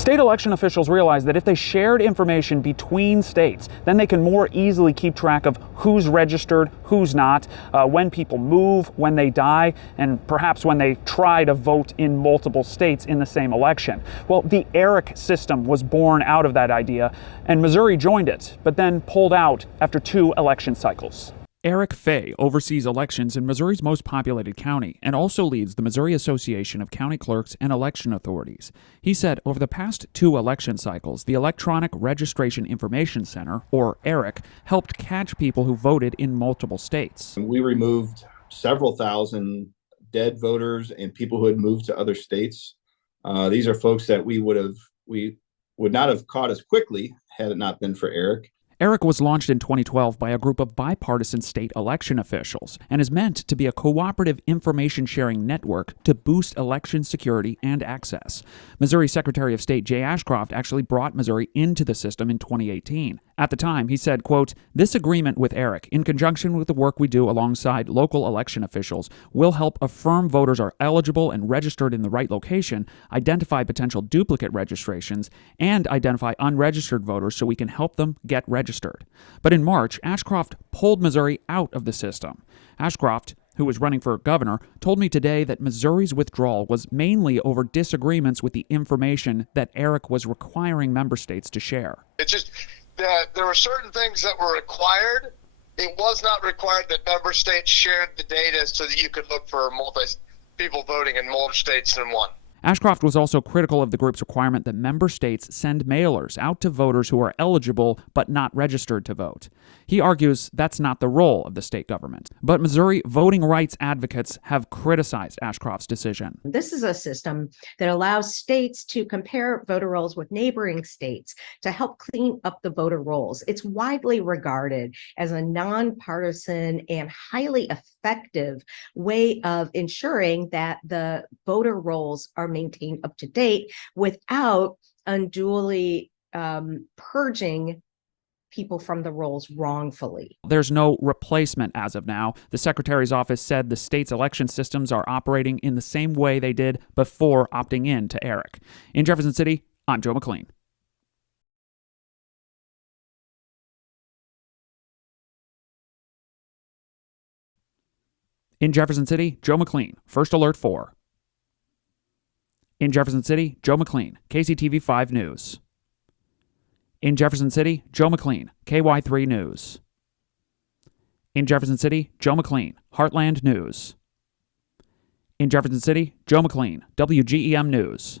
State election officials realized that if they shared information between states, then they can more easily keep track of who's registered, who's not, when people move, when they die, and perhaps when they try to vote in multiple states in the same election. Well, the ERIC system was born out of that idea, and Missouri joined it, but then pulled out after 2 election cycles. Eric Fey oversees elections in Missouri's most populated county and also leads the Missouri Association of County Clerks and Election Authorities. He said over the past 2 election cycles, the Electronic Registration Information Center, or ERIC, helped catch people who voted in multiple states. We removed several thousand dead voters and people who had moved to other states. These are folks that we would not have caught as quickly had it not been for ERIC. ERIC was launched in 2012 by a group of bipartisan state election officials and is meant to be a cooperative information-sharing network to boost election security and access. Missouri Secretary of State Jay Ashcroft actually brought Missouri into the system in 2018. At the time, he said, quote, "This agreement with ERIC, in conjunction with the work we do alongside local election officials, will help affirm voters are eligible and registered in the right location, identify potential duplicate registrations, and identify unregistered voters so we can help them get registered." But in March, Ashcroft pulled Missouri out of the system. Ashcroft, who was running for governor, told me today that Missouri's withdrawal was mainly over disagreements with the information that ERIC was requiring member states to share. It's just that there were certain things that were required. It was not required that member states shared the data so that you could look for people voting in more states than one. Ashcroft was also critical of the group's requirement that member states send mailers out to voters who are eligible but not registered to vote. He argues that's not the role of the state government. But Missouri voting rights advocates have criticized Ashcroft's decision. This is a system that allows states to compare voter rolls with neighboring states to help clean up the voter rolls. It's widely regarded as a nonpartisan and highly effective way of ensuring that the voter rolls are maintained up to date without unduly purging people from the rolls wrongfully. There's no replacement as of now. The Secretary's office said the state's election systems are operating in the same way they did before opting in to ERIC. In Jefferson City, I'm Joe McLean. In Jefferson City, Joe McLean, First Alert 4. In Jefferson City, Joe McLean, KCTV 5 News. In Jefferson City, Joe McLean, KY3 News. In Jefferson City, Joe McLean, Heartland News. In Jefferson City, Joe McLean, WGEM News.